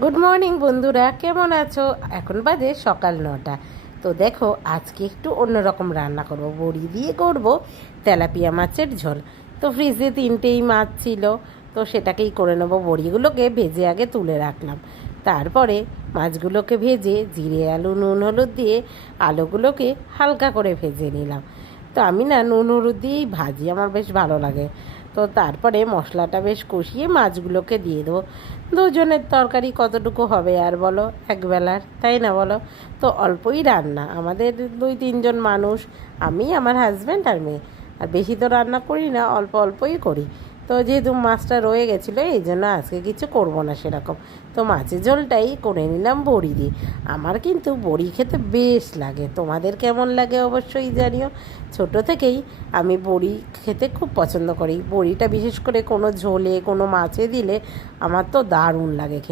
Good morning বন্ধুরা, কেমন আছো? এখন বাজে সকাল 9টা। তো দেখো, আজকে একটু অন্যরকম রান্না করব। বড়ি দিয়ে করব তেলাপিয়া মাছের ঝোল। তো ফ্রিজে 3টেই মাছ ছিল, তো সেটাকেই করে নেব। বড়িগুলোকে ভেজে আগে তুলে রাখলাম, তারপরে মাছগুলোকে ভেজে জিরে আলু নুন হলুদ দিয়ে আলুগুলোকে হালকা করে ভেজে নিলাম। তো আমি না নুন হলুদ দিয়েই ভাজি, আমার বেশ ভালো লাগে। তো তারপরে মশলাটা বেশ কষিয়ে মাছগুলোকে দিয়ে দেবো। দুজনের তরকারি কতটুকু হবে আর বলো, একবেলার, তাই না বলো? তো অল্পই রান্না, আমাদের 2-3জন মানুষ, আমি, আমার হাজব্যান্ড আর মেয়ে। আর বেশি তো রান্না করি না, অল্প অল্পই করি। তো যেহেতু মাছটা রয়ে গেছিলো, এই জন্য আজকে কিছু করব না সেরকম। তো মাছের ঝোলটাই করে নিলাম বড়ি দিয়ে। আমার কিন্তু বড়ি খেতে বেশ লাগে, তোমাদের কেমন লাগে অবশ্যই জানিও। ছোট থেকেই আমি বড়ি খেতে খুব পছন্দ করি। বড়িটা বিশেষ করে কোনো ঝোলে কোনো মাছে দিলে আমার তো দারুণ লাগে খেতে।